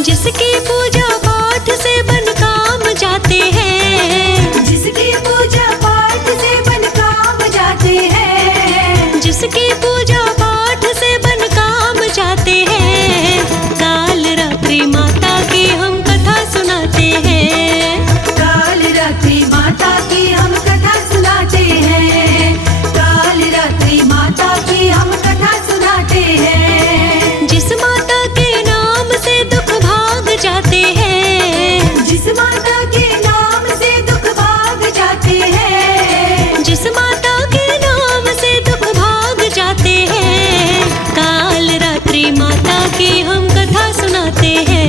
जिसकी पूजा पाठ से बन काम जाते हैं, जिसकी पूजा पाठ से बन काम जाते हैं, जिसकी पूजा पाठ से बन काम जाते हैं, काल रात्रि माता की हम कथा सुनाते हैं। काल रात्रि माता की हम कथा सुनाते हैं, काल रात्रि माता की हम कथा सुनाते हैं। जिस माता के नाम से दुख भाग जाते हैं, जिस माता के नाम से दुख भाग जाते हैं, जिस माता के नाम से दुख भाग जाते हैं, काल रात्रि माता की हम कथा सुनाते हैं।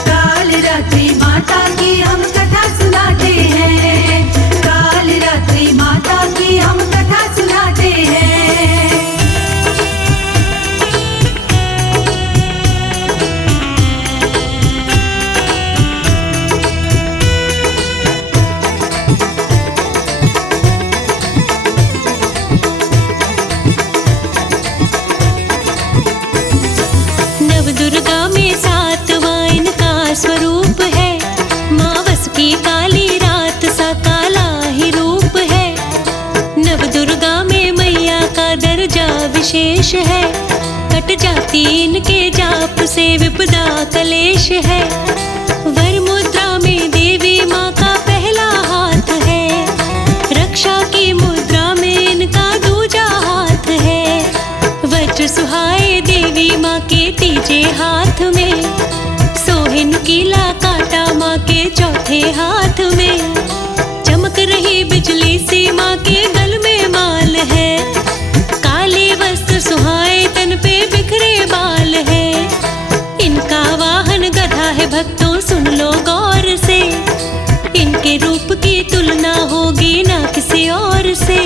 काल रात्रि माता की हम कथा सुनाते हैं, काल रात्रि माता की हम कथा सुनाते हैं। नव दुर्गा में सातवां इनका स्वरूप है, मावस की काली रात सा काला ही रूप है। नव दुर्गा में मैया का दर्जा विशेष है, कट जाती इनके जाप से विपदा कलेश है। वर मुद्रा में देवी माँ का पहला हाथ है, रक्षा की मुद्रा में इनका दूजा हाथ है। वज्र सुहाए देवी माँ के तीजे हाथ में, सोहे नुकीला कांटा माँ के चौथे हाथ में। चमक रही बिजली सी माँ के गल में माल है, काले वस्त्र सुहाए तन पे बिखरे बाल है। इनका वाहन गधा है भक्तों सुन लो गौर से, इनके रूप की तुलना होगी ना किसी और से।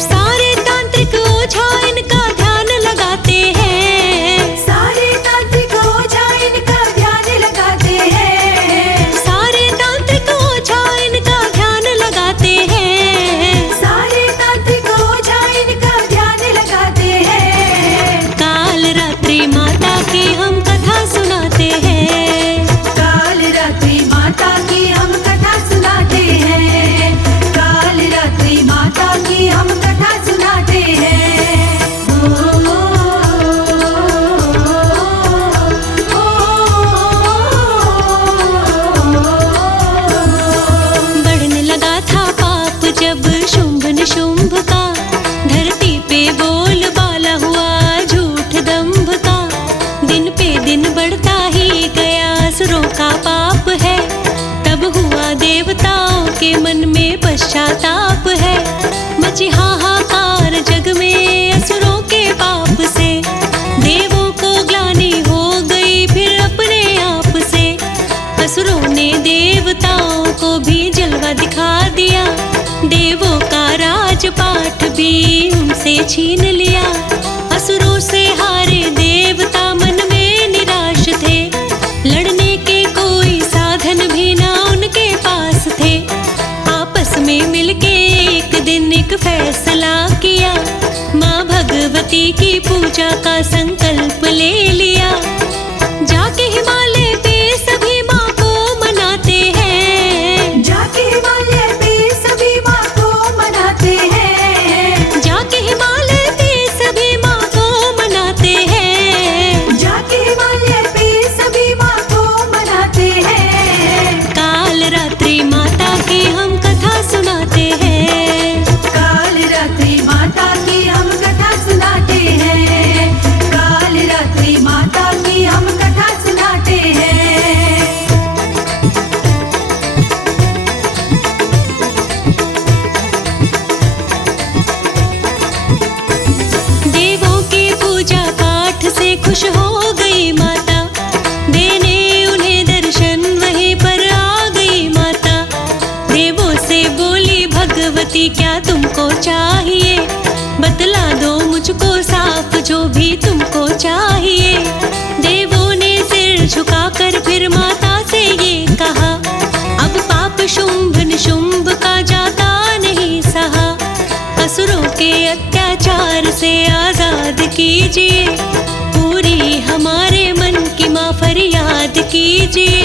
सारे तांत्रिक ओझा इनका ध्यान लगाते हैं, सारे तांत्रिक ओझा इनका ध्यान लगाते हैं, सारे तांत्रिक ओझा इनका ध्यान लगाते हैं। सारे तांत्रिक ओझा इनका ध्यान लगाते हैं। काल रात्रि माता की हम कथा सुनाते हैं, काल रात्रि माता की हम कथा सुनाते हैं, काल रात्रि माता की हम कथा सुनाते हैं। बढ़ने लगा था पाप जब शुंभ निशुंभ का, धरती पे बोल बाला हुआ झूठ दंभ का। दिन पे दिन बढ़ता ही गया असुरों का पाप है, तब हुआ देवताओं के मन में पश्चाताप है। मची हाहाकार जग में असुरों के पाप से, देवों को ग्लानि हो गई फिर अपने आप से। असुरों ने देवताओं को भी जलवा दिखा दिया, देवों का राजपाट भी उनसे छीन लिया। असुरों से हारे देवता मन में निराश थे, लड़ने के कोई साधन भी ना उनके पास थे। आपस में मिलके एक दिन एक फैसला किया, माँ भगवती की पूजा का संकल्प ले लिया। जाके हिमालय पे सभी माँ को मनाते हैं, जाके हिमालय पे सभी माँ को मनाते हैं, जाके हिमालय पे सभी माँ को मनाते हैं, जाके हिमालय पे सभी माँ को मनाते हैं। काल रात्रि माता की हम कथा सुनाते हैं, काल रात्रि माता की हम कथा सुनाते हैं, काल रात्रि माता की हम कथा सुनाते हैं। देवों के पूजा पाठ से खुश हो गई माता, देने उन्हें दर्शन वहीं पर आ गई माता। देवों से बोली भगवती क्या तुमको चाहिए, बतला दो मुझको साफ जो भी तुमको से आजाद कीजिए, पूरी हमारे मन की माँ फरियाद कीजिए।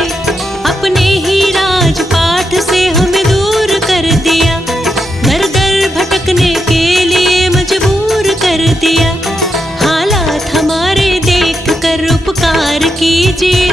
अपने ही राजपाट से हमें दूर कर दिया, दर दर भटकने के लिए मजबूर कर दिया। हालात हमारे देख कर उपकार कीजिए,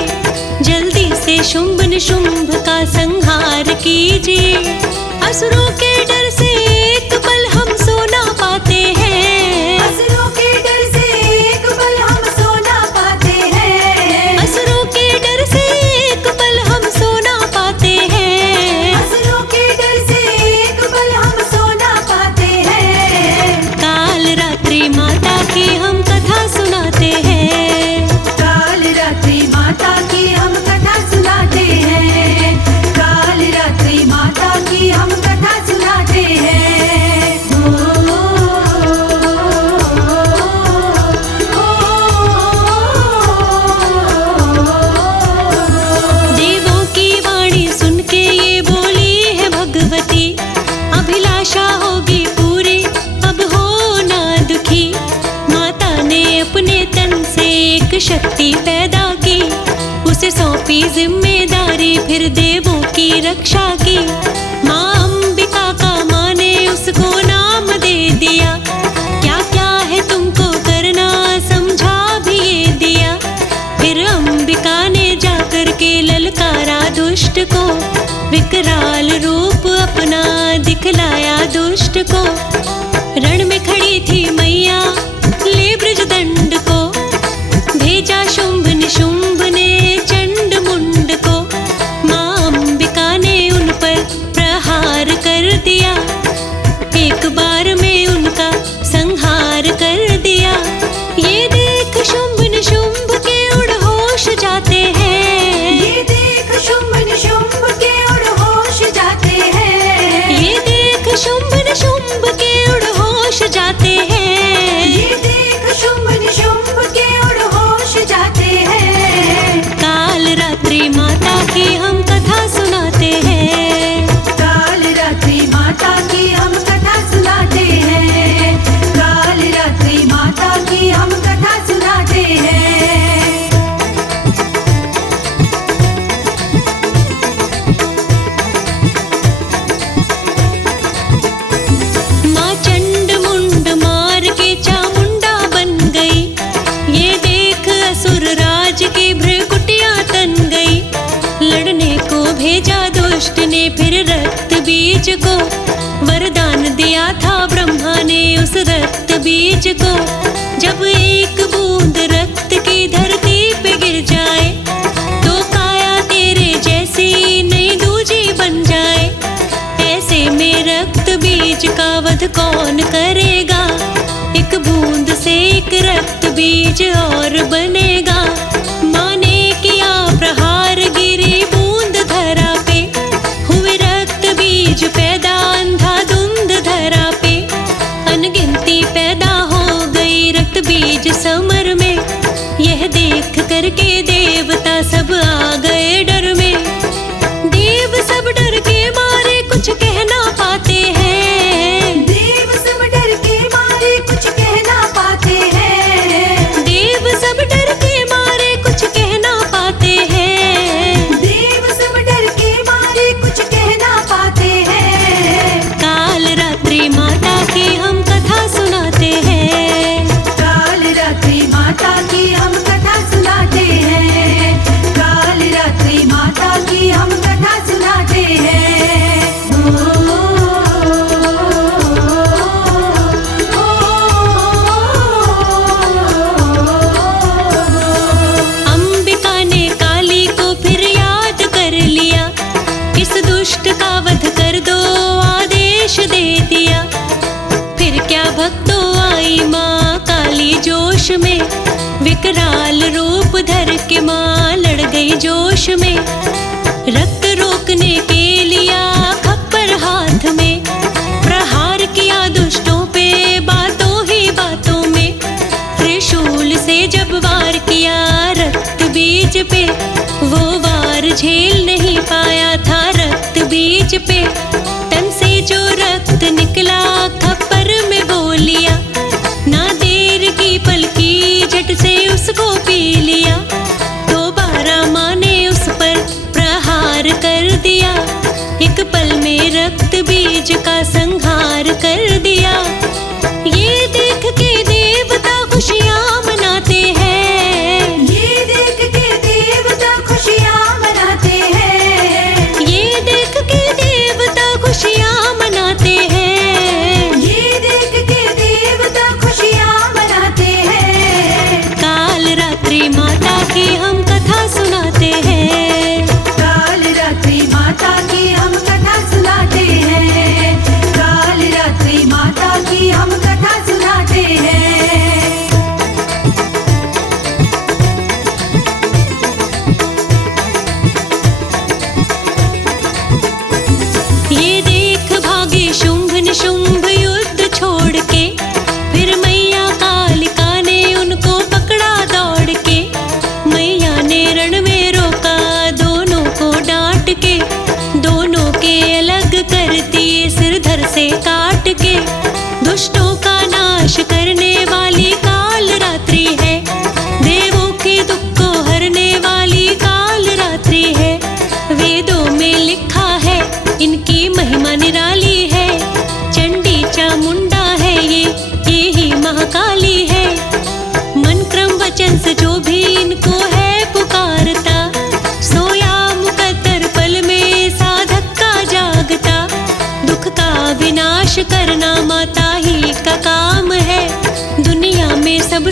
जल्दी से शुंभ निशुंभ का संहार कीजिए। असुरों के डर से एक पल हम सो ना पाते हैं, असुरों के डर से एक पल हम सो ना पाते हैं, असुरों के डर से एक पल हम सो ना पाते हैं, असुरों के डर से एक पल हम सो ना पाते हैं। काल रात्रि माता की हम कथा सुनाते हैं, काल रात्रि माता की हम कथा सुनाते हैं, काल रात्रि माता की हम कथा सुनाते हैं। देवों की वाणी सुन के ये बोली है भगवती, अभिलाषा होगी पूरी अब हो ना दुखी। माता ने अपने तन से एक शक्ति पैदा की, उसे सौंपी जिम्मेदारी फिर देवों की रक्षा की। माँ अंबिका का माँ ने उसको नाम दे दिया, क्या क्या है तुमको करना समझा भी ये दिया। फिर अंबिका ने जाकर के ललकारा दुष्ट को, विकराल रूप अपना दिखलाया दुष्ट को। रण में खड़ी थी मैया ले ब्रज दंड को, भेजा शुंभ निशुंभ ने चंड मुंड को। माँ अंबिका ने उन पर प्रहार कर दिया, एक बार में उनका संहार कर दिया। ये देख शुंभ निशुंभ के उड़ होश जाते हैं, ये देख शुंभ निशुंभ के उड़ होश जाते हैं, ये देख शुंभ निशुंभ के उड़ होश जाते हैं, ये देख शुंभ निशुंभ के उड़ होश जाते हैं। काल रात्रि माता की हम कथा सुनाते हैं, काल रात्रि माता की हम कथा सुनाते हैं, काल रात्रि माता की हम कथा सुनाते हैं। माँ चंड मुंड मार के चामुंडा बन गई, ये देख असुर राज की भ्रकुटियां तन गई। लड़ने को भेजा दुष्ट ने फिर रक्त बीज को, वरदान दिया था ब्रह्मा ने उस रक्त बीज को। जब एक बूंद रक्त की धरती पे गिर जाए, तो काया तेरे जैसी नई दूजी बन जाए। ऐसे में रक्त बीज का वध कौन करेगा, एक बूंद से एक रक्त बीज और बनेगा। माँ ने किया प्रहार गिरी बूंद धरा पे, हुए रक्त बीज पैदा अंधाधुंध धरा पे। अनगिनती पैदा हो गई रक्त बीज समर में, यह देख करके देवता सब आ गए डर में। देव सब डर के मारे कुछ कह ना पाते हैं, देव सब डर के मारे कुछ कह ना पाते हैं, देव सब डर के मारे कुछ कह ना पाते हैं, देव सब डर के मारे कुछ कह ना पाते हैं। काल रात्रि माता की हम कथा सुनाते हैं, काल रात्रि माता की हम कथा सुनाते हैं, काल रात्रि माता की हम कथा सुनाते हैं। अंबिका ने काली को फिर याद कर लिया, इस दुष्ट का वध कर दो आदेश दे दिया। फिर क्या भक्तों आई माँ काली जोश में, विकराल रूप धर के माँ लड़ गई जोश में। रक्त रोकने के लिया खप्पर हाथ में, प्रहार किया दुष्टों पे बातों ही बातों में। त्रिशूल से जब वार किया रक्त बीज पे, वो वार झेल नहीं पाया था रक्त बीज पे। तन से जो रक्त निकला खप्पर में वो लिया, ना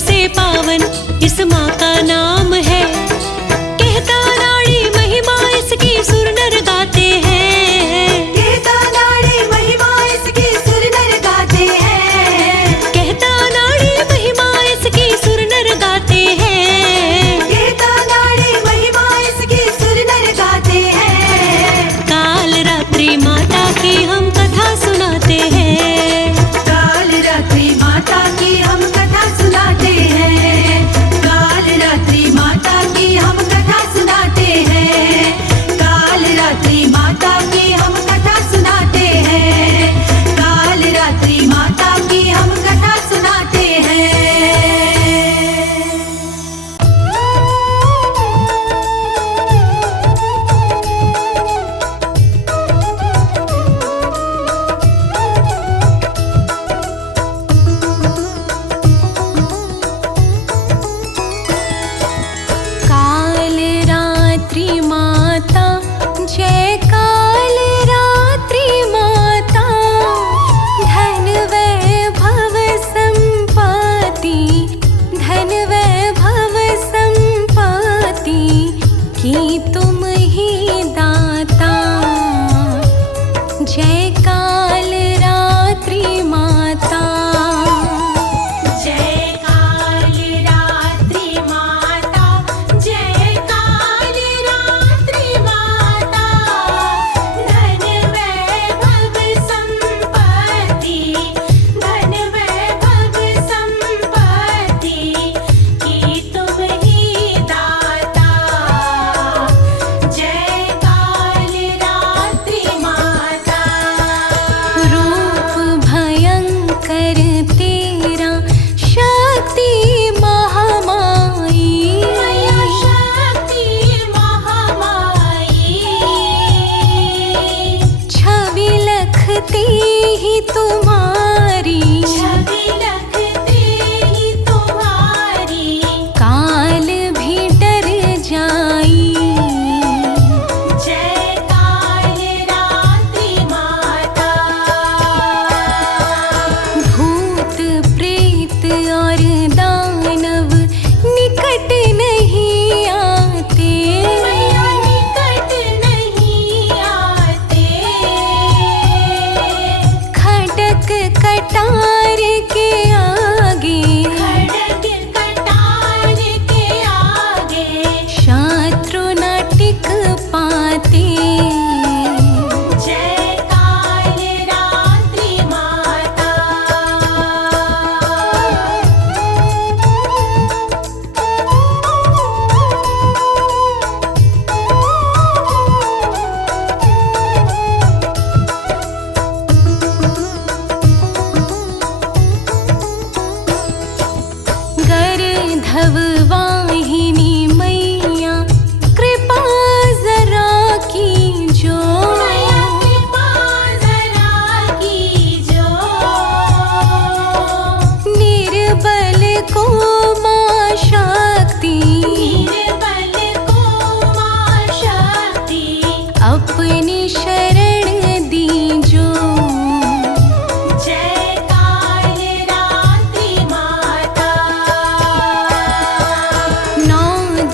सबसे पावन इस माँ का नाम है। कहता नाड़ी महिमा इसकी सुर नर गाते हैं। कहता नाड़ी महिमा इसकी सुर नर गाते हैं। कहता नाड़ी महिमा इसकी सुर नर गाते हैं। कहता नाड़ी महिमा इसकी सुर नर गाते हैं। काल रात्रि माता की हम कथा सुनाते हैं। काल रात्रि माता की हम कथा सुनाते हैं। काल रात्रि माता की हम कथा सुनाते हैं। काल रात्रि माता की हम कथा सुनाते हैं। काल रात्रि माता की हम कथा सुनाते हैं। काल रात्रि माता, जय काल रात्रि माता। धन वैभव संपत्ति, धन वैभव संपत्ति की तुम ही दाता। जय काल रात्रि माता। जय काल रात्रि माता, जय काल रात्रि माता। धन वैभव संपत्ति, धन वैभव संपत्ति की तुम ही दाता। जय काल रात्रि माता। रूप भयंकर तेरा, शक्ति महामाई। शक्ति महामाई। छवि लखते ही तुम्हारी, छवि लखते ही तुम्हारी। काल भी डर जाई। जय काल रात्रि माता। भूत प्रेत और दानव निकट नहीं आते। निकट नहीं आते। खड़क कटार के आगे, खड़क कटार के आगे शत्रु न टिक पाते। जय काल रात्रि माता। गर्धव वाहिनी मैया, कृपा जरा कीजो। कृपा जरा कीजो। निर्बल को माँ शक्ति, निर्बल को माँ शक्ति अपनी शरण दीजो। जय काल रात्रि माता। नौ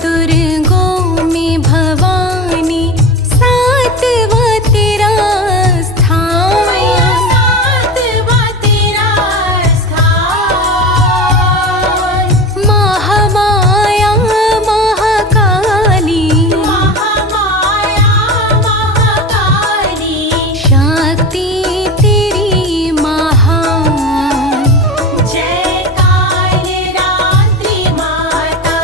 दुर्गों में भवानी, सातवां तेरा स्थान। सातवां तेरा स्थान। महामाया महाकाली, महामाया महाकाली। शक्ति तेरी महान। जय काल रात्रि माता।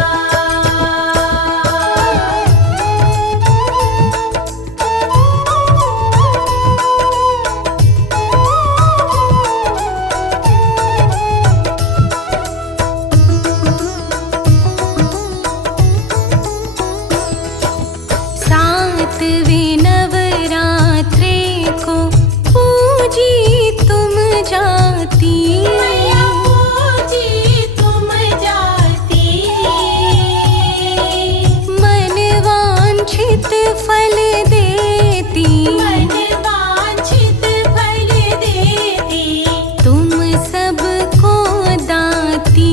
सातवें नवरात्रे को पूजी तुम जाती। पूजी तुम जाती। मन वांछित फल देती। मन वांछित फल देती। तुम सबको दाती।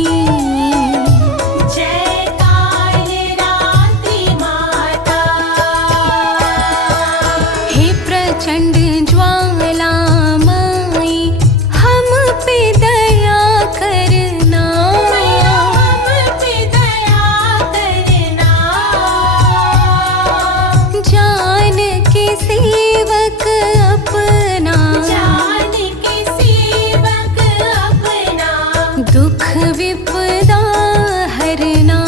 करना।